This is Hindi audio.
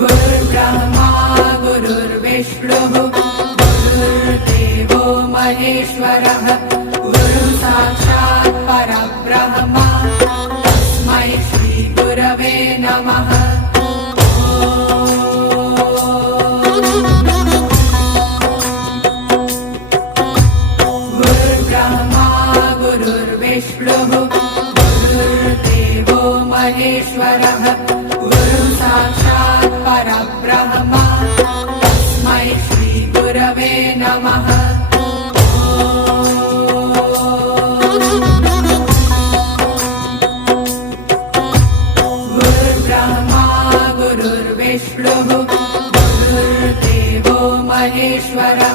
गुरुर्ब्रह्मा गुरुर्विष्णुः गुरुर्देवो महेश्वरः गुरुः साक्षात् परब्रह्म तस्मै श्री गुरवे नमः। गुरुर्ब्रह्मा गुरुर्विष्णुः गुरुर्देवो महेश्वरः गुरुः साक्षात् परब्रह्म तस्मै श्री गुरवे नमः। गुरुर्ब्रह्मा गुरुर्विष्णुः गुरुर्देवो महेश्वरः